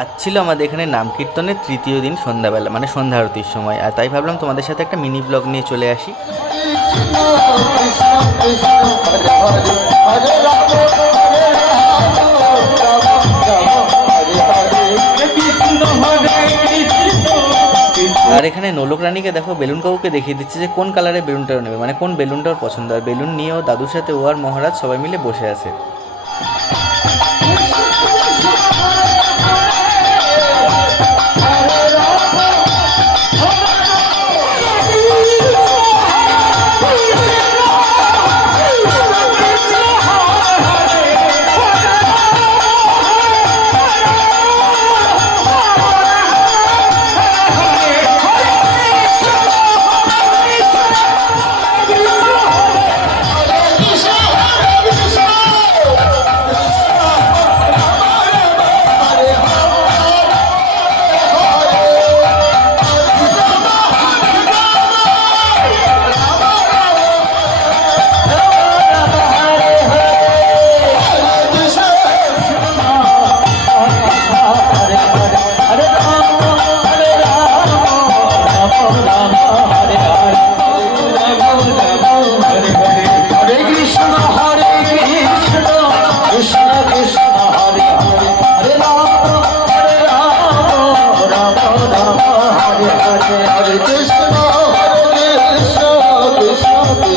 আজ ছিল আমাদের এখানে নাম কীর্তনের তৃতীয় দিন সন্ধ্যাবেলা মানে সন্ধ্যা আরতির সময়। আর তাই ভাবলাম তোমাদের সাথে একটা মিনি ব্লগ নিয়ে চলে আসি। আর এখানে নোলক রানীকে দেখো, বেলুন কাকুকে দেখিয়ে দিচ্ছে যে কোন কালারের বেলুনটা নেবে মানে কোন বেলুনটা ওর পছন্দ। আর বেলুন নিয়ে ও দাদুর সাথে ও আর মহারাজ সবাই মিলে বসে আছে।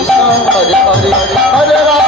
হরে হরে হরে রাম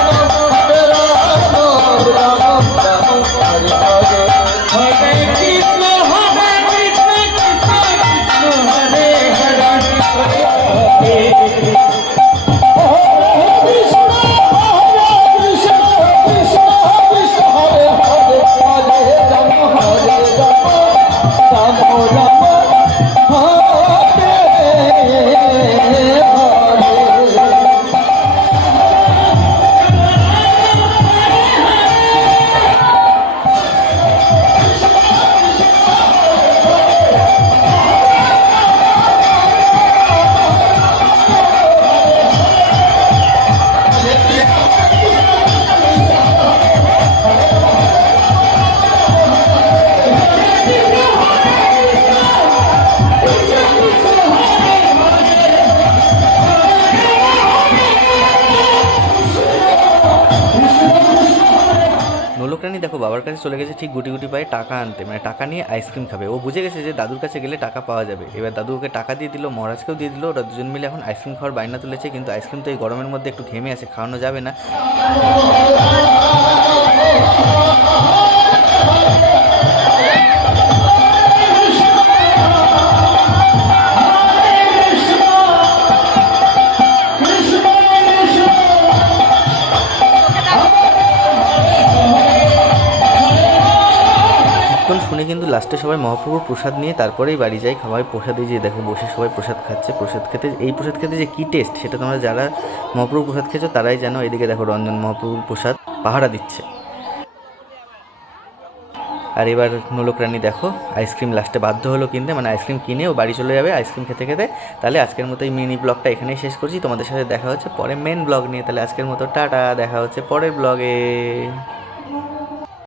নোলক রানী দেখো, বাবার কাছে চলে গেছে ঠিক গুটি গুটি পায়ে টাকা আনতে মানে টাকা নিয়ে আইসক্রিম খাবে। ও বুঝে গেছে যে দাদুর কাছে গেলে টাকা পাওয়া যাবে। এবার দাদু ওকে টাকা দিয়ে দিল, মহারাজকেও দিয়ে দিল, ওরা দুজন মিলে এখন আইসক্রিম খাওয়ার বাইনা তুলেছে, কিন্তু আইসক্রিম তো এই গরমের মধ্যে একটু ঘেমে আছে, খাওয়ানো যাবে না। লাস্টে সবাই মহাপ্রভুর প্রসাদ নিয়ে তারপরেই বাড়ি যায় সবাই প্রসাদে যে দেখো, বসে সবাই প্রসাদ খাচ্ছে, প্রসাদ খেতে এই প্রসাদ খেতে যে কী টেস্ট সেটা তোমরা যারা মহাপ্রভুর প্রসাদ খেয়েছো, তারাই জানো। এদিকে দেখো রঞ্জন মহাপ্রভুর প্রসাদ পাহারা দিচ্ছে। আর এবার নোলক রানী দেখো, আইসক্রিম লাস্টে বাধ্য হলো কিনতে। মানে আইসক্রিম কিনে ও বাড়ি চলে যাবে আইসক্রিম খেতে খেতে। তাহলে আজকের মতো এই মিনি ব্লগটা এখানেই শেষ করছি। তোমাদের সাথে দেখা হচ্ছে পরে মেন ব্লগ নিয়ে। তাহলে আজকের মতো টাটা, দেখা হচ্ছে পরের ব্লগে